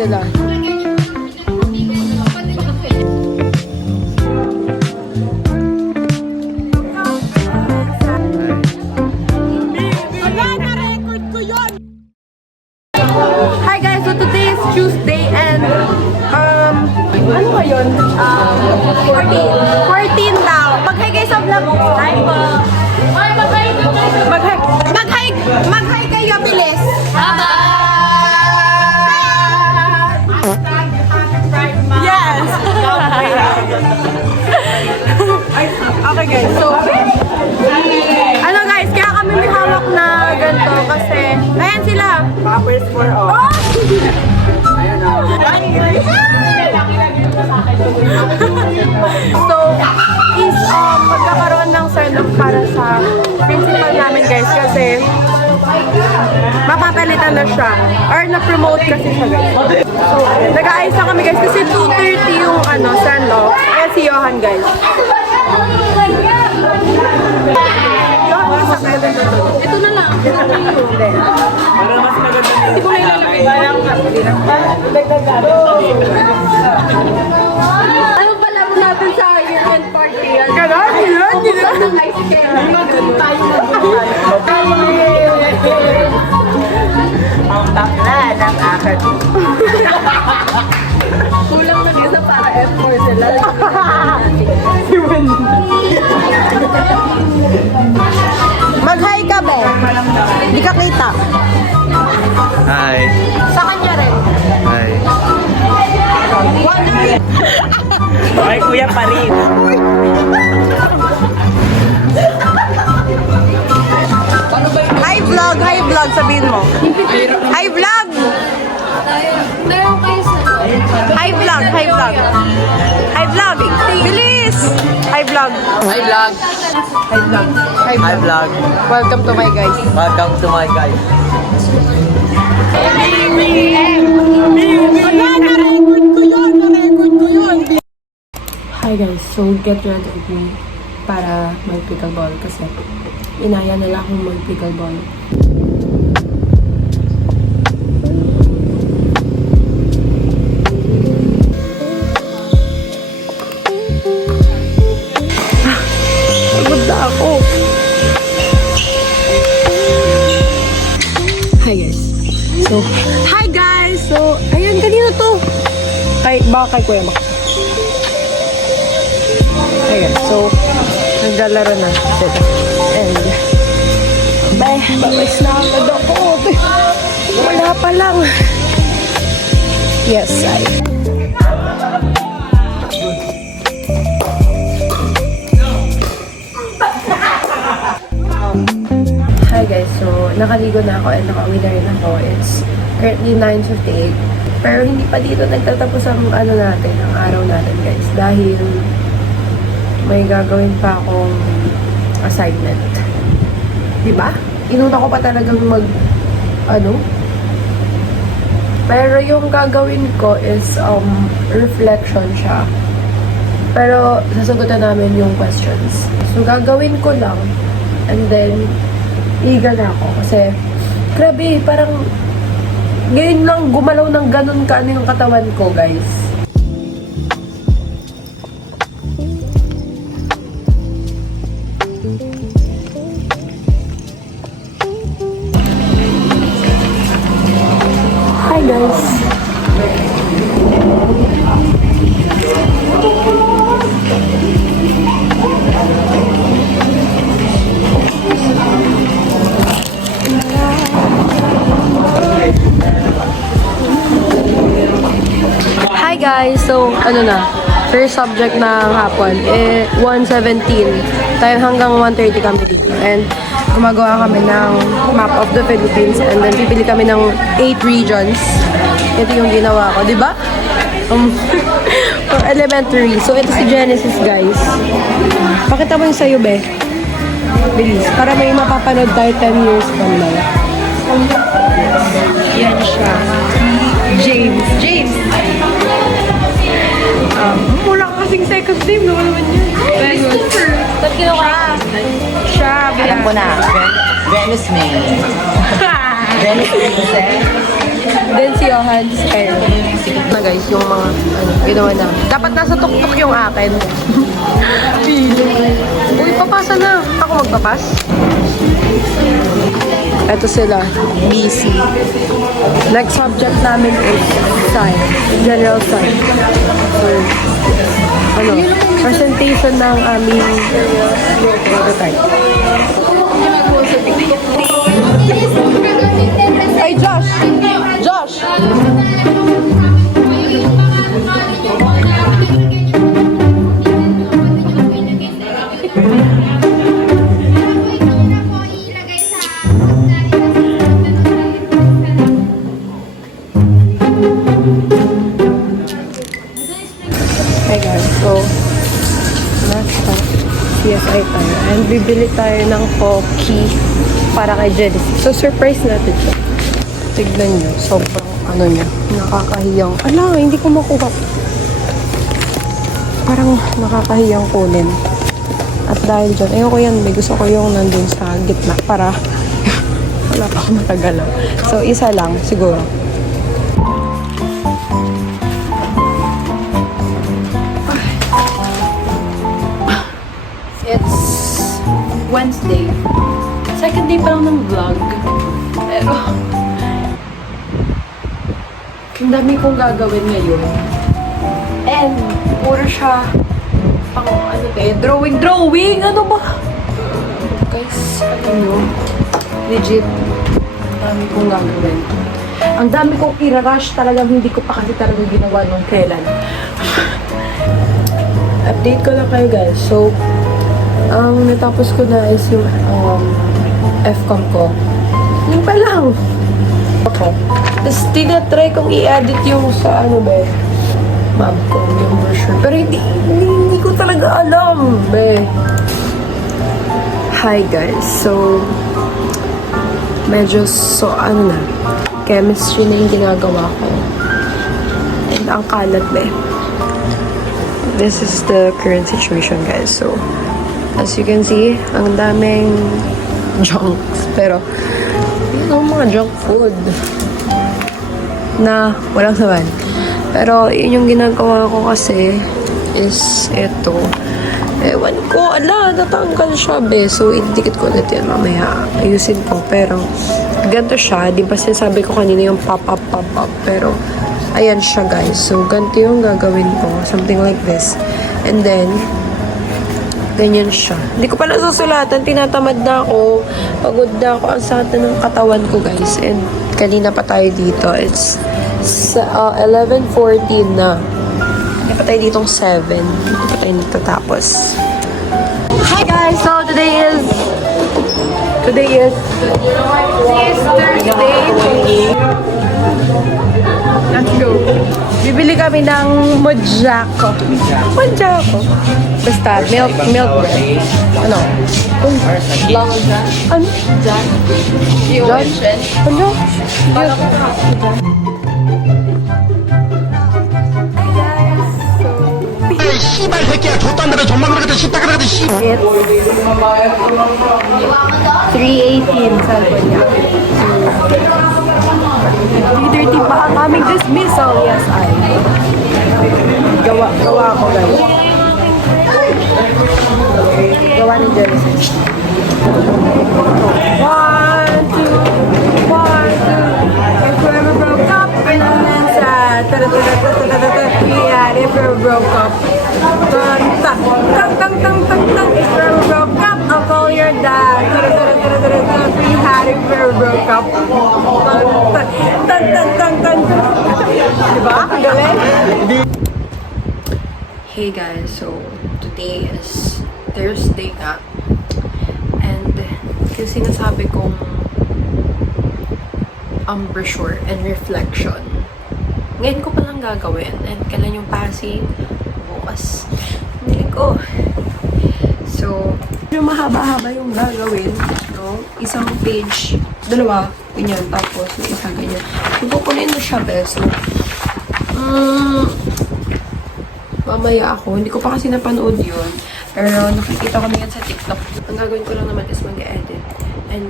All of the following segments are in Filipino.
sila. Hi guys, so today is Tuesday and ano ba yun? 14 daw. Mag-hi guys sa vlog. Hi po. Mag-hi kayo, bilis. Yes. Okay guys, so ano guys, kaya kami may hawak na ganito kasi ayan sila. Poppers for all. Oh! So, is magkakaroon ng send-off para sa principal namin guys kasi mapapalitan na siya or na-promote kasi siya guys. So, nag-aayos na kami guys kasi 2:30 yung send-off. Ayan si Johan guys. Ito na lang. Para mas maganda Hindi ko na ilalagay. Ano pa lang natin sa year-end party yan? Ganon, yun. Pupusap ng ice cream. Ang takla ng akin. Kulang na isa para F4 sila. Mag-hi ka, be. Hindi ka kita. Hi. Sa kanya rin. Hi. Ay, kuya pa rin. Hi vlog, sabihin mo. Hi vlog! Hi vlog. Hi vlog. Bilis! Hi vlog. Hi vlog. Hi vlog. Welcome to my guys. Welcome to my guys. Hi guys, so get ready with me para mag-pickleball kasi inaya nila akong mag-pickleball. Pagod na ako. Hi guys! So, ayun, kanino to? Baka kay Kuya Mac. Ayan, so, naglalaro na sila. And, babay na agad ako. Wala pa lang. Yes, Hi guys, so nakaligo na ako and nakauwi na rin ako. It's currently 9:58. Pero hindi pa dito nagtatapos ang natin, ang araw natin guys. Dahil may gagawin pa akong assignment. Diba? Inuna ko pa talagang Pero yung gagawin ko is reflection siya. Pero sasagutan namin yung questions. So gagawin ko lang and then eager na ako kasi grabe, parang ngayon lang gumalaw ng ganun yung katawan ko guys. Hi guys. Hi guys, so first subject ng hapon, 1:17. Tayo hanggang 1:30 kami dito. And gumagawa kami ng map of the Philippines and then pipili kami ng 8 regions. Ito yung ginawa ko, di ba? For elementary. So ito si Genesis guys. Pakita mo yung sa'yo, be. Bilis. Para may mapapanood tayo 10 years from now. Yan siya. James. Wala ka kasing second name, no? Naman yun. Very good. Ba't ginawa? Siya. Alam ko na. Venus May. Venus May kasi. Then si Johan's hair. Na guys, yung mga ginawa na. Dapat nasa tuktok yung akin. Uy, papasa na. Ako magpapas. Ito sila, BC. Next subject namin is science, general science. So, presentation ng aming prototype. Ay, Josh! Josh! Hey guys, so nasa CSI tayo and bibili tayo ng Pocky para kay Genesis. So surprise natin siya. Tignan nyo, sobrang niya, nakakahiyang. Ala, hindi ko makuha. Parang nakakahiyang kunin. At dahil dyan, ayoko yan, may gusto ko yung nandun sa gitna para wala pa ako matagalaw. So isa lang, siguro. It's Wednesday. Second day pa lang ng vlog. Pero, ang dami kong gagawin ngayon. And, puro siya pang, drawing! Ano ba? Guys, legit, ang dami kong gagawin. Ang dami kong irarush talagang hindi ko pa kasi talagang ginawa nung kailan. Update ko lang kayo guys. So, ang natapos ko na is yung FCOM ko. Yun pa lang. Okay. Tapos tinatry kong i-edit yung sa map ko, yung brochure. Pero hindi ko talaga alam, Hi guys. So, medyo chemistry na yung ginagawa ko. And ang kalat, This is the current situation, guys. So, as you can see, ang daming junks. Pero, mga junk food na walang saban. Pero, yun yung ginagawa ko kasi is ito. Ewan ko, natanggal siya, So, idikit ko ulit yan mamaya. Ayusin ko. Pero, ganito siya. Di ba sinasabi ko kanina yung pop. Pero, ayan siya, guys. So, ganito yung gagawin ko. Something like this. And then, ganyan siya. Hindi ko pa nasusulatan. Tinatamad na ako. Pagod na ako. Ang sakit na ng katawan ko, guys. And kanina pa tayo dito. It's 11:14 na. Hindi pa tayo ditong 7. Hindi pa tayo natatapos. Hi, guys! So, today is Thursday. Let's go. Bibili kami ng Mojako. Basta, milk bread. Ano? Long Jack. Ano? Jack. John? Ano? 씨발 새끼야 좆단 데를 전망 그렇게 씹다 그렇게 씨. It's 3:18 sa niya. 3:30 pa ang aming dismissal. Yes, gawa ko, guys. Gawa ni Genesis. 1, 2, 1, 2. If we ever broke up, and then sad. We had if we ever broke up. Tang. If we ever broke up, I'll call your dad. We had if we ever broke up. Tang. Diba? Ang galing? Hey guys, so today is Thursday na. And yung sinasabi kong brochure and reflection, ngayon ko palang gagawin. And kailan yung passing? Bukas. Hindi ko. So, yung mahaba-haba yung gagawin, no? Isang page, dalawa, ganyan, tapos yung isa ganyan. Pupunin mo siya, So, mamaya ako. Hindi ko pa kasi napanood yun. Pero nakikita ko na yan sa TikTok. Ang gagawin ko lang naman is mag-edit. And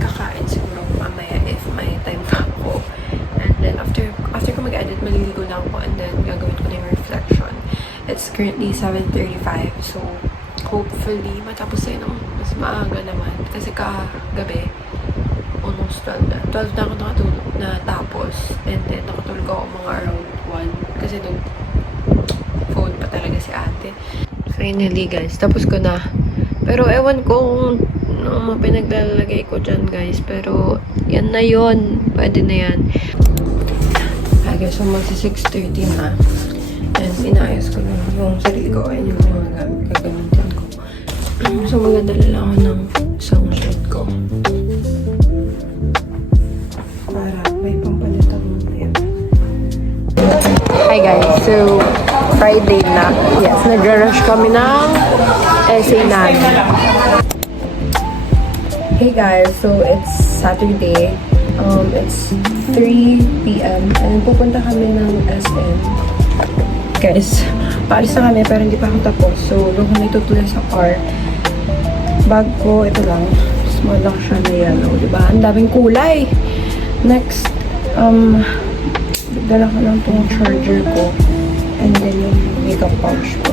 kakain siguro mamaya if may time pa ako. maliligo lang ako and then gagawin ko na yung reflection. It's currently 7:35, so hopefully matapos na yun mas maaga naman. Kasi kagabi, almost 12 na. 12 na ako nakatulog na tapos. And then nakatulog ako mga around 1. Kasi nung phone pa talaga si ate. Finally guys, tapos ko na. Pero ewan ko kung ano mga pinaglalagay ko dyan guys. Pero yan na yun. Pwede na yan. I guess so magsi 6:30 na. And inayos ko na yung sarili ko. And yung mga gagamitin ko. So magdala lang ako ng isang shirt ko. Para may pampalitan mo na yun. Hi guys, so Friday na. Yes, nag-rush kami ng essay namin. Hey guys, so it's Saturday. It's 3 p.m. and pupunta kami ng SM. Guys, paalis na kami pero hindi pa ako tapos. So, doon kami tutuloy sa car. Bag ko, ito lang. Small lang siya na yellow, diba? Ang daming kulay. Next, dala ko lang itong charger ko. And then yung makeup pouch ko.